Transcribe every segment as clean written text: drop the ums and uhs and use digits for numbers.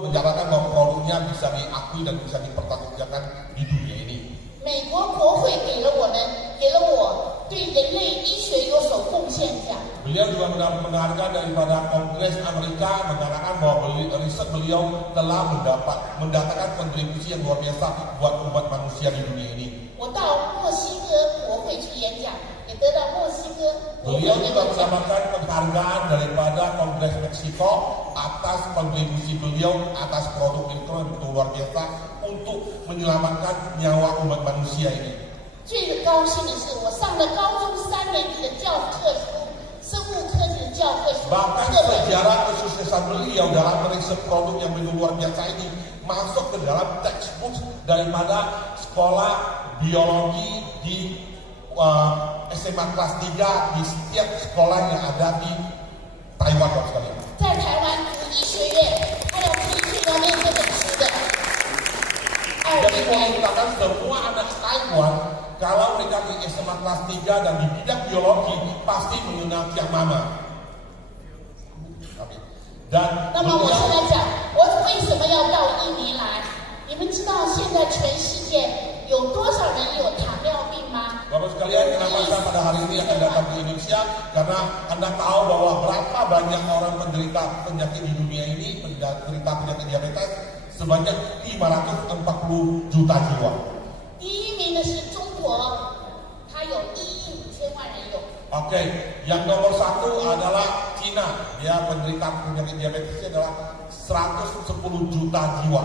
menyatakan bahwa produknya bisa diakui dan bisa dipertanggungjawabkan di dunia ini. 美国国会给了我对人类医学有所贡献奖。 Beliau juga menghargai daripada Kongres Amerika mengatakan bahwa riset beliau telah mendatangkan kontribusi yang luar biasa buat umat manusia di dunia ini. 我到墨西哥国会去演讲，也得到墨西哥国会 Beliau 的 juga 奖。 mendapatkan penghargaan daripada Kongres Meksiko atas kontribusi beliau atas produk mikro yang begitu luar biasa untuk menyelamatkan nyawa umat manusia ini. 最高兴的是，我上了高中3年级的教科书，生物科学的教科书 Bahkan 课本。 sejarah kesuksesan beliau dalam meriset produk yang begitu luar biasa ini masuk ke dalam textbook daripada sekolah biologi di SMA kelas 3 di setiap sekolah yang ada di Taiwan, Bapak sekalian. 在台湾读医学院，还有可以去到念这本书的。 Jadi boleh dikatakan semua anak Taiwan kalau mereka di SMA kelas 3 dan di bidang biologi pasti mengenal Tiang Mama. Dan 那么我现在讲，我为什么要到印尼来？你们知道现在全世界有多少人有糖尿病吗？ Bapak sekalian, kenapa saya pada hari ini akan datang ke Indonesia? Karena Anda tahu bahwa berapa banyak orang menderita penyakit di dunia ini, menderita penyakit diabetes, sebanyak 540 juta jiwa. 第一名的是中国，它有1亿5千万人有。 Oke, yang nomor 1 adalah Cina. Dia penderita penyakit diabetesnya adalah 110 juta jiwa.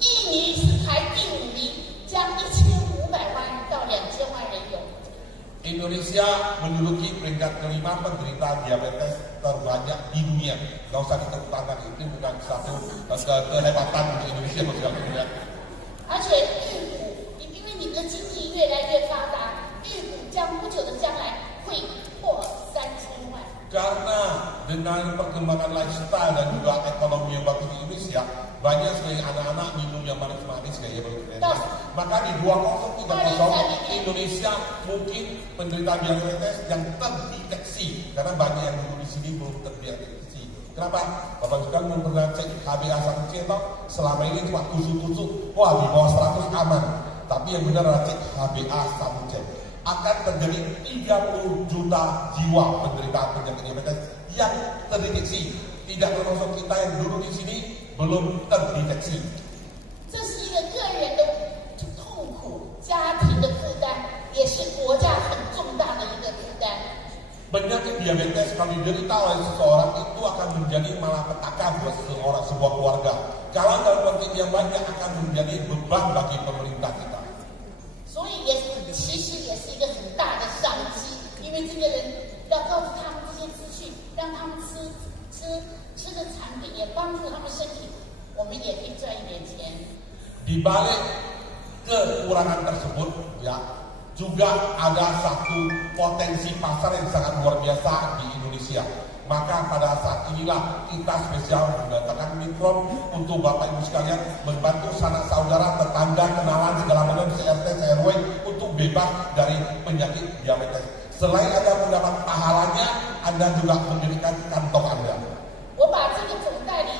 印尼是排第5名，将1500万到2000万人有。 Indonesia menduduki peringkat kelima penderita diabetes terbanyak di dunia. Gak usah ditepuk tangan, itu bukan satu kehebatan untuk Indonesia, Bapak sekalian. 而且预估，因为你们的经济越来越发达，预估将不久的将来会破3000万。 Karena dengan perkembangan lifestyle dan juga ekonomi yang bagus di Indonesia, banyak sekali anak-anak minum yang manis-manis kayak begini. Maka di 2030 Indonesia mungkin penderita diabetes yang terdeteksi, karena banyak yang dulu di sini belum terdeteksi. Kenapa? Bapak juga belum pernah cek HbA1c atau selama ini cuma tusuk-tusuk, wah di bawah 100 aman. Tapi yang benar adalah cek HbA1c. Akan terjadi 30 juta jiwa penderita penyakit diabetes yang terdeteksi. Tidak termasuk kita yang duduk di sini belum terdeteksi. 这是一个个人的痛苦，家庭的负担，也是国家很重大的一个负担。 Penyakit diabetes kalau diderita oleh seseorang itu akan menjadi malapetaka buat sebuah keluarga. Kalau dalam konteks yang banyak akan menjadi beban bagi pemerintah kita. 所以其实也是一个很大的商机，因为这个人要告诉他们这些资讯，让他们吃的产品也帮助他们身体，我们也可以赚一点钱。 Di balik kekurangan tersebut, ya, juga ada satu potensi pasar yang sangat luar biasa di Indonesia. Maka pada saat inilah kita spesial mendatangkan mikron untuk Bapak Ibu sekalian membantu sanak saudara, tetangga, kenalan segala macam CRT, CRW untuk bebas dari penyakit diabetes. Selain Anda mendapat pahalanya, Anda juga mendirikan kantong Anda. 我把这个总代理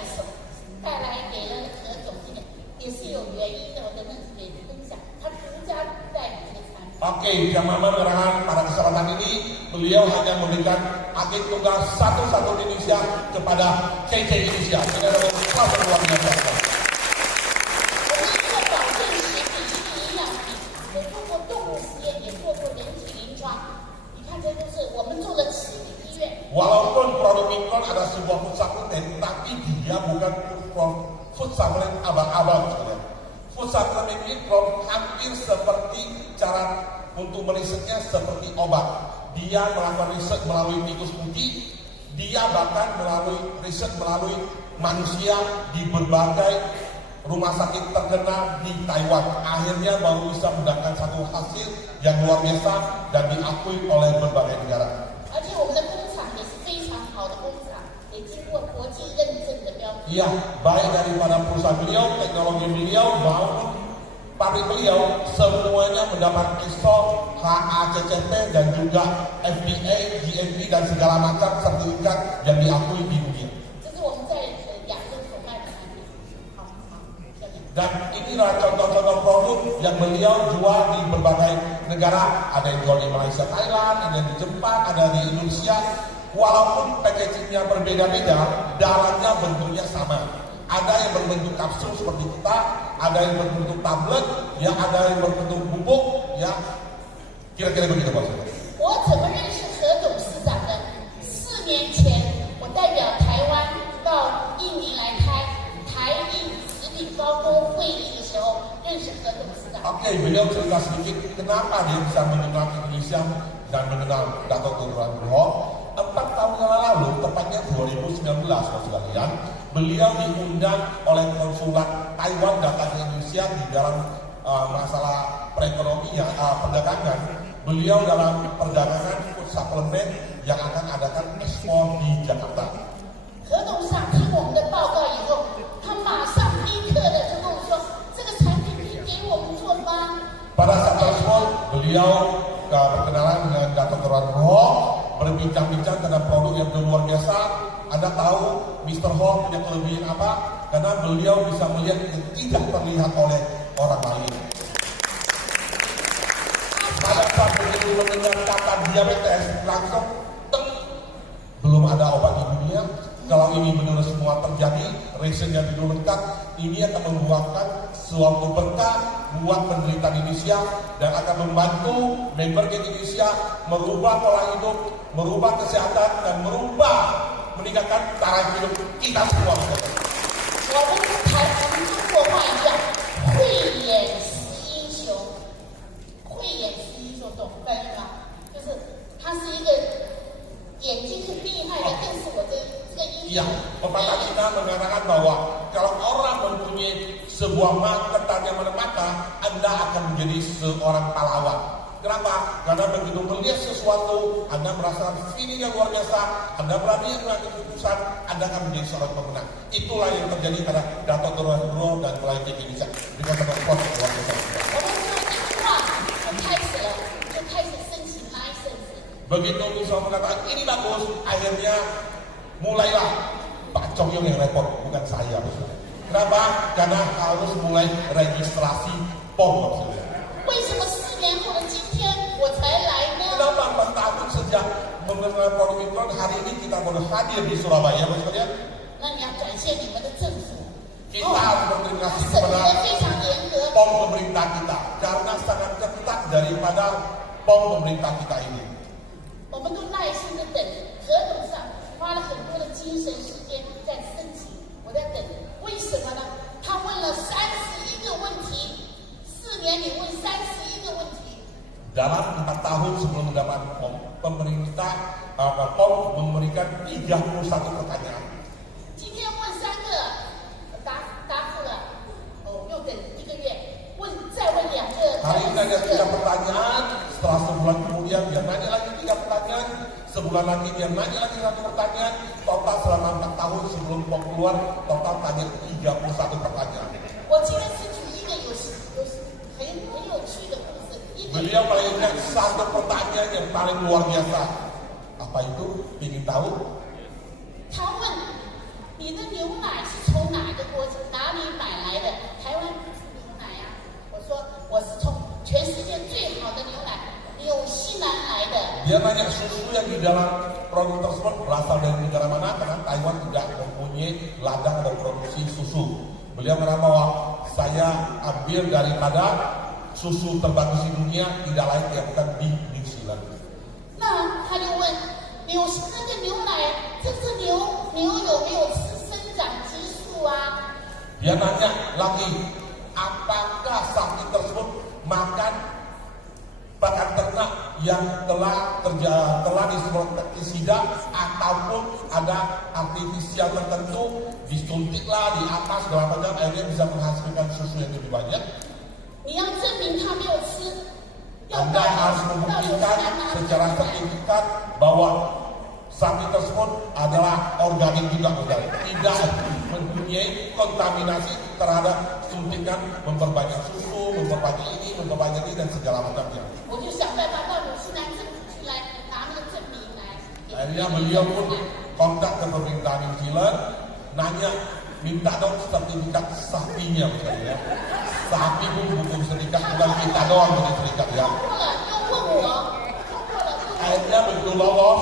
带来给了何总经理，也是有原因的，我等等给分享，他独家代理这个产品。 Oke, Tiang Mama menerangkan pada kesempatan ini beliau hanya memberikan agen tunggal satu-satu di Indonesia kepada KK Indonesia. Ini adalah kelas yang luar biasa. 我们做保健食品是营养品，我做过动物实验，也做过人体临床。你看，这都是我们做的食品医院。 Walaupun produk Mikron ada sebuah food supplement, tapi dia bukan food supplement abal-abal. Food supplement Mikron hampir seperti cara untuk merisetnya seperti obat. Dia melakukan riset melalui tikus putih, dia bahkan riset melalui manusia di berbagai rumah sakit terkenal di Taiwan. Akhirnya baru bisa mendapatkan satu hasil yang luar biasa dan diakui oleh berbagai negara. 而且我们的工厂也是非常好的工厂，也经过国际认证的标准。 Iya, baik daripada perusahaan beliau, teknologi beliau maupun pabrik beliau semuanya mendapat ISO, HACCP dan juga FDA, GMP dan segala macam sertifikat yang diakui di dunia. 这是我们在亚洲所卖的产品。Dan inilah contoh-contoh produk yang beliau jual di berbagai negara. Ada yang jual di Malaysia, Thailand, ada di Jepang, ada di Indonesia. Walaupun packagingnya berbeda-beda, dalamnya bentuknya sama. Ada yang berbentuk kapsul seperti kita, ada yang berbentuk tablet, ya ada yang berbentuk bubuk, ya kira-kira begitu Bos. 我怎么认识何董事长的？4年前，我代表台湾到印尼来开台印食品高峰会议的时候，认识何董事长。Oke, beliau cerita sedikit kenapa dia bisa mengenal Indonesia dan mengenal Dato' Dr. Nugroho. 4 tahun yang lalu, tepatnya 2019, sekalian, beliau diundang oleh konsulat Taiwan datang ke Indonesia di dalam masalah perekonomian, perdagangan. Beliau dalam perdagangan food supplement yang akan adakan ekspor di Jakarta. 何董事长听我们的报告以后，他马上立刻的就跟我说：“这个产品可以给我们做吗？” Pada saat tersebut, beliau berkenalan dengan Dato' Dr. Nugroho, berbincang-bincang tentang produk yang luar biasa. Anda tahu Mr. Ho punya kelebihan apa? Karena beliau bisa melihat yang tidak terlihat oleh orang lain. Pada saat begitu mendengar kata diabetes, langsung belum ada obat di dunia. Kalau ini benar semua terjadi, reasonnya dulu lengkap, ini akan membuatkan suatu berkah buat penderita Indonesia dan akan membantu member Indonesia merubah pola hidup, merubah kesehatan dan meningkatkan taraf hidup kita semua. 我们中国话一样，慧眼识英雄，慧眼识英雄，懂翻译吗？就是他是一个眼睛很厉害的，更是我的这个英雄。 Iya, pepatah Cina mengatakan bahwa kalau orang mempunyai sebuah ketajaman mata, Anda akan menjadi seorang pahlawan. Kenapa? Karena begitu melihat sesuatu, Anda merasakan feeling yang luar biasa, Anda berani mengambil keputusan, Anda akan menjadi seorang pemenang. Itulah yang terjadi pada Dato' Dr. Nugroho dan Melayu Indonesia. Dengan teman-teman luar biasa. 我们说一句话就开始了，就开始申请 license。 Begitu bisa mengatakan ini bagus, akhirnya mulailah Pak Chong Yung yang repot, bukan saya. Kenapa? Karena harus mulai registrasi POM maksudnya. 为什么4年后的今天我才来呢？ Kenapa 4 tahun sejak mengenal produk itu hari ini kita baru hadir di Surabaya maksudnya? 那你要感谢你们的政府， Kita harus berterima kasih 审 kepada 核非常严格。 POM pemerintah kita karena sangat ketat daripada POM pemerintah kita ini. 我们都耐心的等，何董事长花了很多的精神时间在申请，我在等，为什么呢？他问了31个问题，4年里问31个问题。 Dalam 4 tahun sebelum mendapat POM, pemerintah POM memberikan 31 pertanyaan. 今天问3个，答复了，又等1个月，再问2个， Hari ini ada 3 再问4个。 pertanyaan, setelah sebulan kemudian dia nanya lagi 3 pertanyaan, sebulan lagi dia nanya lagi 1 pertanyaan, total selama 4 tahun sebelum POM keluar, total tanya 31 pertanyaan. 我今天是举一个很有趣的故事。 Beliau melahirkan 1 pertanyaan yang paling luar biasa. Apa itu? Ingin tahu? 他问你的牛奶是从哪里买来的？台湾牛奶啊。我说我是从全世界最好的牛奶纽西兰来的。 Dia nanya susu yang di dalam produk tersebut berasal dari negara mana? Karena Taiwan tidak mempunyai ladang atau produksi susu. Beliau mengatakan bahwa saya ambil daripada susu terbagus di dunia, tidak lain yang bukan di New Zealand. 那他就问那个牛奶，这只牛有没有吃生长激素啊？ Dia nanya lagi, apakah sapi tersebut makan pakan ternak yang telah disebut pestisida ataupun ada artifisial tertentu disuntiklah di atas segala macam akhirnya bisa menghasilkan susu yang lebih banyak. 你要证明他没有吃，要 Anda harus 到纽西 membuktikan 兰拿 secara sertifikat bahwa sapi tersebut adalah organik juga, tidak mempunyai kontaminasi terhadap suntikan memperbanyak susu, memperbanyak ini, memperbanyak ini dan segala macamnya. 我就想办法到纽西兰政府去来拿那个证明来。 Akhirnya beliau pun kontak ke pemerintah New Zealand, nanya minta dong sertifikat sapinya misalnya. Sapi pun butuh sertifikat, bukan minta doang butuh sertifikat ya. 通过了又问我，通过了又问我。 Akhirnya begitu lolos,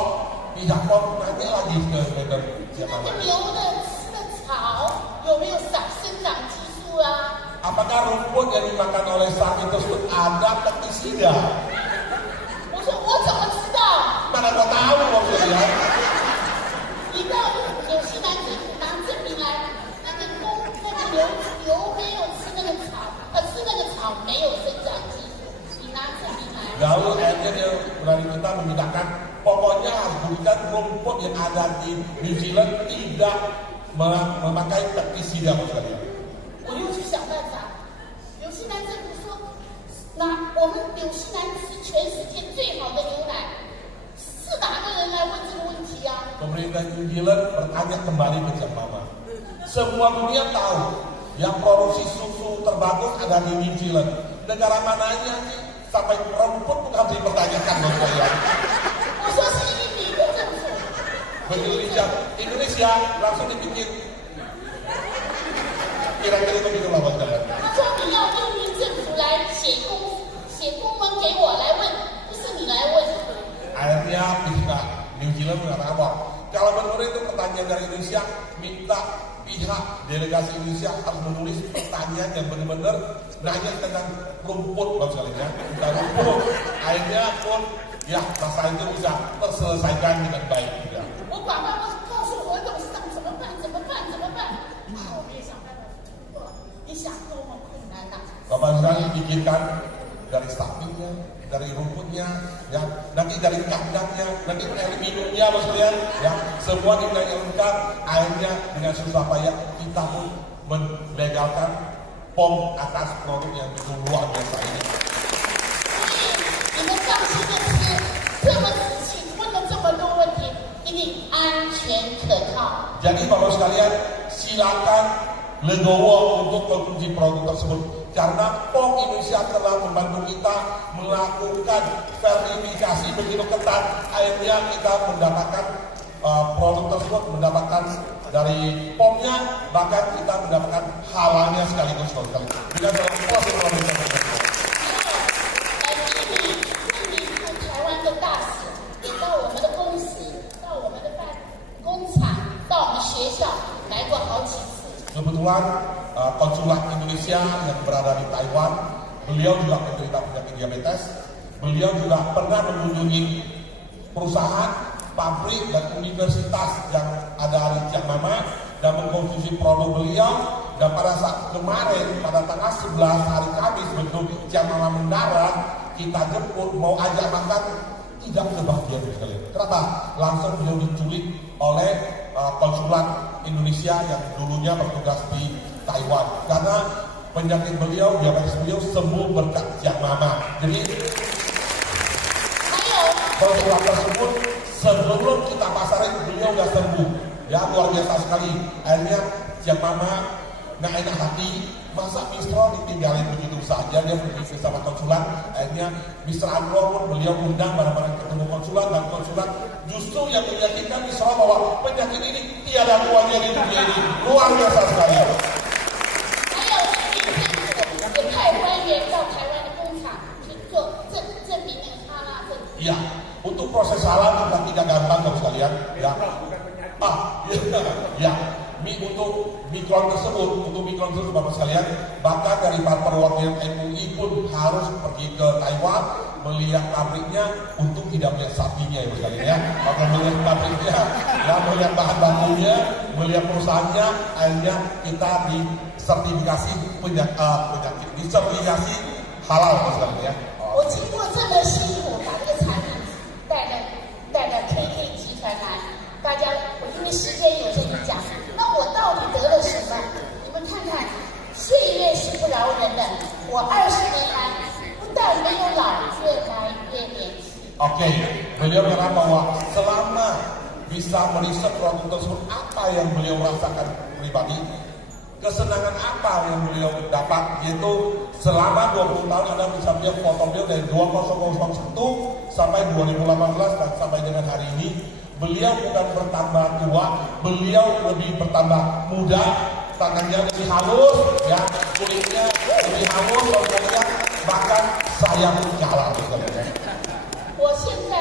pihak POM nanya lagi ke Medan 那 Jamama. 个牛的吃的草有没有生长激素啊？ Apakah rumput yang dimakan oleh sapi tersebut ada pestisida? 我说我怎么知道？ Mana kau tahu maksudnya? 你到纽西兰政府拿证明来，那个牛没有吃那个草，吃那个草没有生长激素，你拿证明来。 Lalu akhirnya dia berani kita memindahkan, pokoknya harus buktikan rumput yang ada di New Zealand tidak memakai pestisida maksudnya. 我又去想办法，纽西兰政府说，那我们纽西兰是全世界最好的牛奶，是哪个人来问这个问题啊？ Pemerintah New Zealand bertanya kembali ke Jamama. Semua dunia tahu yang produksi susu terbagus ada di New Zealand. Negara mananya sih sampai rumput pun harus dipertanyakan menurut saya. 我说是因为美国政府。 Begitu Indonesia langsung dipikir. Kira-kira begitu lah Bang Jalan. 他说你要用民政府来写公文给我来问，不是你来问。 Akhirnya pihak New Zealand mengatakan bahwa kalau menurut itu pertanyaan dari Indonesia, minta pihak delegasi Indonesia harus menulis pertanyaan yang benar-benar nanya tentang rumput maksudnya, tentang rumput. Akhirnya pun ya masalah itu bisa terselesaikan dengan baik juga. 我广告告诉我董事长怎么办？怎么办？怎么办？啊，我们也想办法做。你想多么困难呐、 Bapak sedang dipikirkan dari sapinya, dari rumputnya, ya, nanti dari kandangnya, nanti dari minumnya maksudnya, ya, semua dinilai lengkap. Akhirnya dengan susah payah kita pun melegalkan POM atas produk yang begitu luar biasa ini. 所以你们放心的吃，这么仔细，问了这么多问题，一定安全可靠。 Jadi Bapak sekalian, silakan legowo untuk konsumsi produk tersebut. Karena POM Indonesia telah membantu kita melakukan verifikasi begitu ketat. Akhirnya kita mendapatkan produk tersebut, mendapatkan dari POM-nya, bahkan kita mendapatkan halalnya sekaligus. Dengan dalam proses pemeriksaan tersebut. 印尼驻台湾的大使也到我们的公司、到我们的工厂、到我们学校来过好几次。 Kebetulan konsulat Indonesia yang berada di Taiwan, beliau juga menderita penyakit diabetes. Beliau juga pernah mengunjungi perusahaan, pabrik dan universitas yang ada di Jamama dan mengkonsumsi produk beliau. Dan pada saat kemarin pada tanggal 11 hari Kamis begitu Jamama mendarat, kita jemput mau ajak makan, tidak kebahagiaan sekali. Kenapa? Langsung beliau diculik oleh konsulat Indonesia yang dulunya bertugas di Taiwan. Karena penyakit beliau, diabetes beliau sembuh berkat Jamama. Jadi konsulat tersebut sebelum kita pasarin beliau sudah sembuh. Ya luar biasa sekali. Akhirnya Jamama nggak enak hati, masa Mistro ditinggalin begitu saja, dia pergi bersama konsulat. Akhirnya Mr. Anwar pun beliau undang bareng-bareng ketemu konsulat, dan konsulat justru yang meyakinkan Mistro bahwa penyakit ini tiada duanya di dunia ini. Luar biasa sekali. 还有也派官员到台湾的工厂去做证明那个哈拉证。 Iya, untuk proses halal juga tidak gampang Bapak sekalian. Ya, ya. Untuk mikron tersebut Bapak sekalian, bahkan dari para perwakilan MUI pun harus pergi ke Taiwan melihat pabriknya untuk tidak melihat sapinya ya Bapak sekalian ya. Maka melihat pabriknya, ya, melihat bahan bakunya, melihat perusahaannya, akhirnya kita disertifikasi disertifikasi halal Bapak sekalian ya. 我经过这么辛苦把这个产品带到 KK 集团来，大家我因为时间有限就讲，那我到底得了什么？你们看看，岁月是不饶人的，我20年来不但没有老，越来越年轻。 Oke, beliau bilang bahwa selama bisa meriset produk tersebut, apa yang beliau merasakan pribadi, kesenangan apa yang beliau dapat, yaitu selama 20 tahun Anda bisa lihat foto beliau dari 2001 sampai 2018 dan sampai dengan hari ini, beliau bukan bertambah tua, beliau lebih bertambah muda, tangannya lebih halus, ya, kulitnya lebih halus, wajahnya, bahkan saya pun kalah saudara. 我现在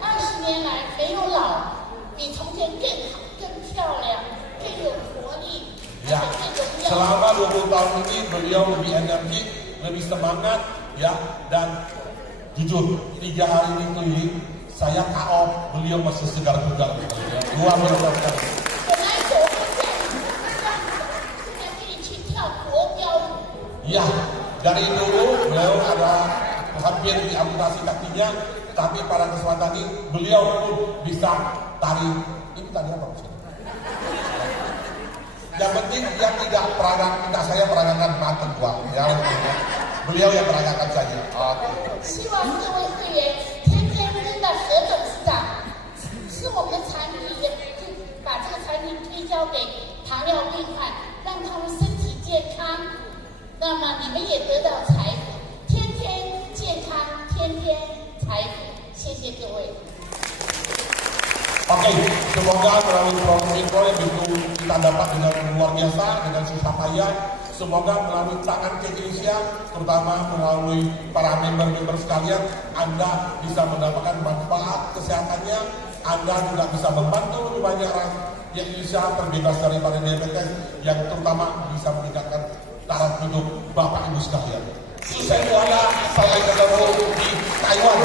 20年来没有老，比从前更好、更漂亮、更有活力，而 Ya, 且更荣耀。 selama 20 tahun ini beliau lebih energik, lebih semangat, ya, dan jujur 3 hari ini keliling, saya KO, beliau masih segar bugar, ya, luar biasa sekali. 本来手还在，现在可以去跳国标舞。 Ya, dari dulu beliau ada hampir diamputasi kakinya, tapi pada kesempatan ini beliau pun bisa tari. Ini tadi apa maksudnya? Yang penting dia tidak saya peragakan mata gua. Ya, beliau yang peragakan saja. Oke. 希望各位会员天天跟着何董事长，是我们的产品，也把这个产品推销给糖尿病患，让他们身体健康。那么你们也得到财富，天天健康，天天财富。谢谢各位。 Oke, semoga melalui program info yang begitu kita dapat dengan luar biasa, dengan susah payah. Semoga melalui tangan Indonesia, terutama melalui para member-member sekalian, Anda bisa mendapatkan manfaat kesehatannya. Anda juga bisa membantu lebih banyak orang yang Indonesia terbebas daripada diabetes, yang terutama bisa meningkatkan taraf hidup Bapak Ibu sekalian. Sukses keluarga, sampai ketemu di Taiwan.